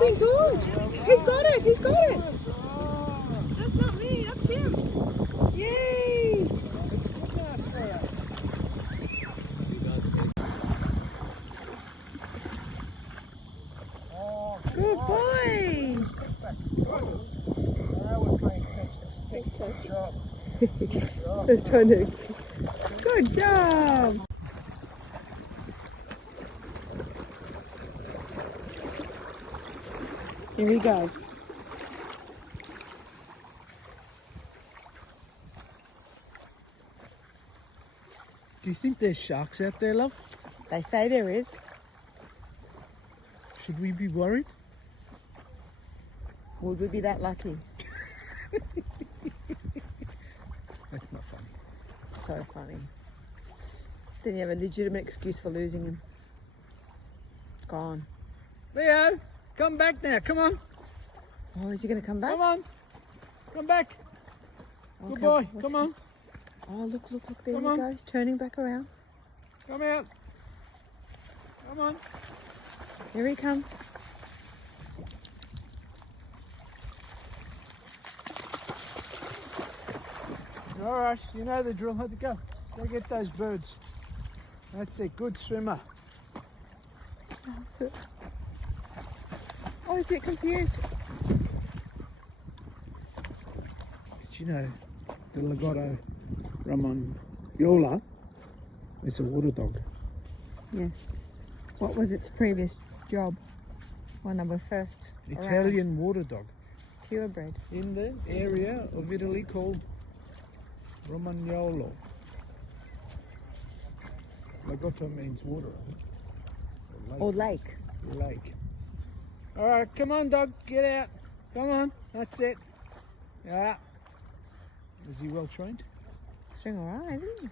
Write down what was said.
been good. He's got it. He's got it. That's not me, that's him. Yay. Good boy. Just trying to. Good job. Here he goes. Do you think there's sharks out there, love? They say there is. Should we be worried? Would we be that lucky? That's not funny. So funny. Then you have a legitimate excuse for losing him. Gone. Leo, come back now. Come on. Oh, is he going to come back? Come on. Come back. Okay, Good boy. what's Come he- on. Oh, look, look, look. There Come he on. goes. Turning back around. Come out. Come on. Here he comes. All right. You know the drill. Let it go. Go get those birds. That's a good swimmer. That's it. Oh, is it confused? Did you know the Lagotto Romagnolo is a water dog? Yes. What was its previous job when they were first around? Italian water dog Purebred. in the area of Italy called Romagnolo. Lagotto means water. So Or lake. lake. All right, come on, dog, get out. Come on, that's it. Yeah. Is he well trained? String alright, isn't he?